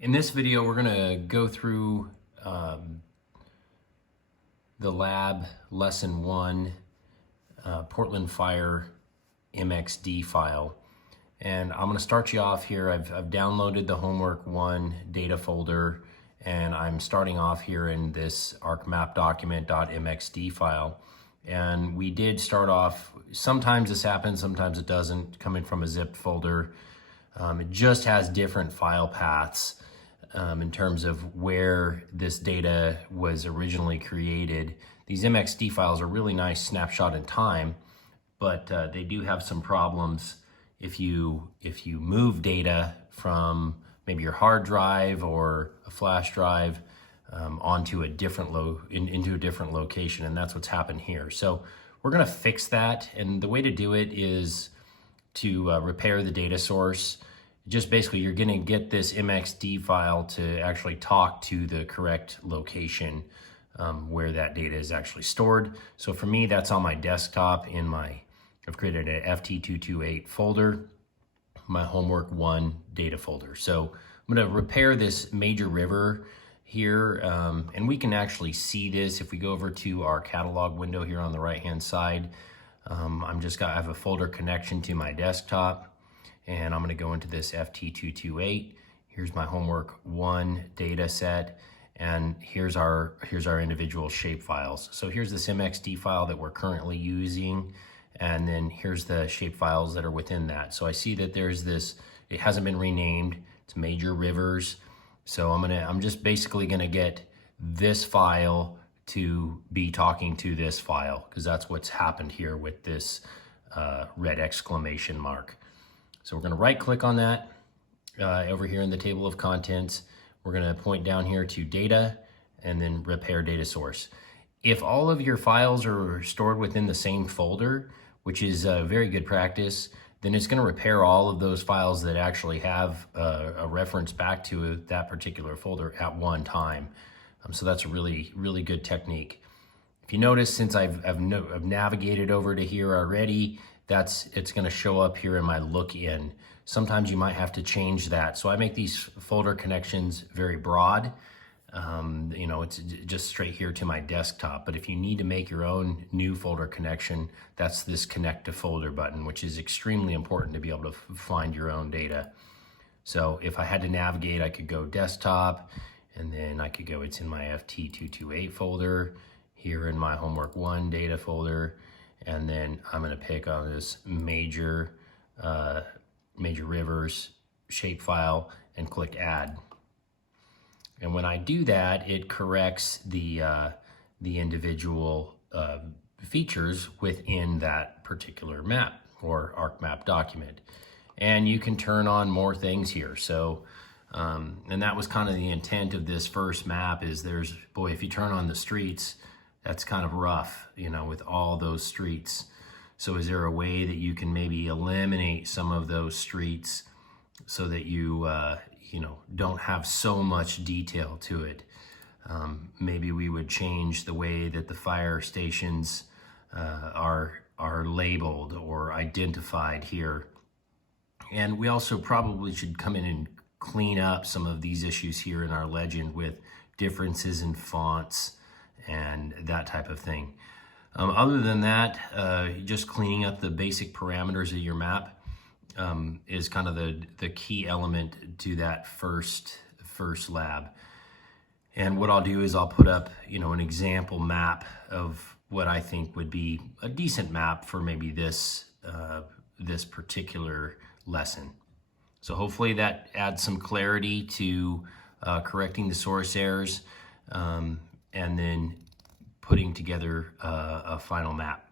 In this video, we're going to go through the lab lesson 1 Portland Fire MXD file. And I'm going to start you off here. I've downloaded the homework 1 data folder, and I'm starting off here in this arcmapdocument.mxd file. And we did start off, sometimes this happens, sometimes it doesn't, coming from a zipped folder. It just has different file paths in terms of where this data was originally created. These MXD files are really nice snapshot in time, but they do have some problems if you move data from maybe your hard drive or a flash drive onto a different into a different location, and that's what's happened here. So we're going to fix that, and the way to do it is to repair the data source. Just basically, you're going to get this MXD file to actually talk to the correct location where that data is actually stored. So for me, that's on my desktop I've created an FT228 folder, my homework 1 data folder. So I'm going to repair this major river here, and we can actually see this if we go over to our catalog window here on the right hand side. I have a folder connection to my desktop, and I'm going to go into this FT228. Here's my homework 1 data set, and here's our individual shape files. So here's this MXD file that we're currently using, and then here's the shape files that are within that. So I see that there's this, it hasn't been renamed, it's major rivers. So I'm just basically gonna get this file to be talking to this file, because that's what's happened here with this red exclamation mark. So we're going to right click on that over here in the table of contents. We're going to point down here to data and then repair data source. If all of your files are stored within the same folder, which is a very good practice, then it's going to repair all of those files that actually have a reference back to that particular folder at one time. So that's a really, really good technique. If you notice, since I've navigated over to here already, it's going to show up here in my look in. Sometimes you might have to change that. So I make these folder connections very broad. It's just straight here to my desktop. But if you need to make your own new folder connection, that's this connect to folder button, which is extremely important to be able to find your own data. So if I had to navigate, I could go desktop, and then I could go, it's in my FT228 folder, here in my homework 1 data folder. And then I'm going to pick on this major rivers shape file and click add. And when I do that, it corrects the individual features within that particular map or ArcMap document. And you can turn on more things here. So, and that was kind of the intent of this first map, is if you turn on the streets, that's kind of rough, with all those streets. So is there a way that you can maybe eliminate some of those streets so that you, don't have so much detail to it? Maybe we would change the way that the fire stations are labeled or identified here. And we also probably should come in and clean up some of these issues here in our legend with differences in fonts and that type of thing. Other than that, just cleaning up the basic parameters of your map is kind of the key element to that first lab. And what I'll do is I'll put up, an example map of what I think would be a decent map for maybe this particular lesson. So hopefully that adds some clarity to correcting the source errors, and then putting together a final map.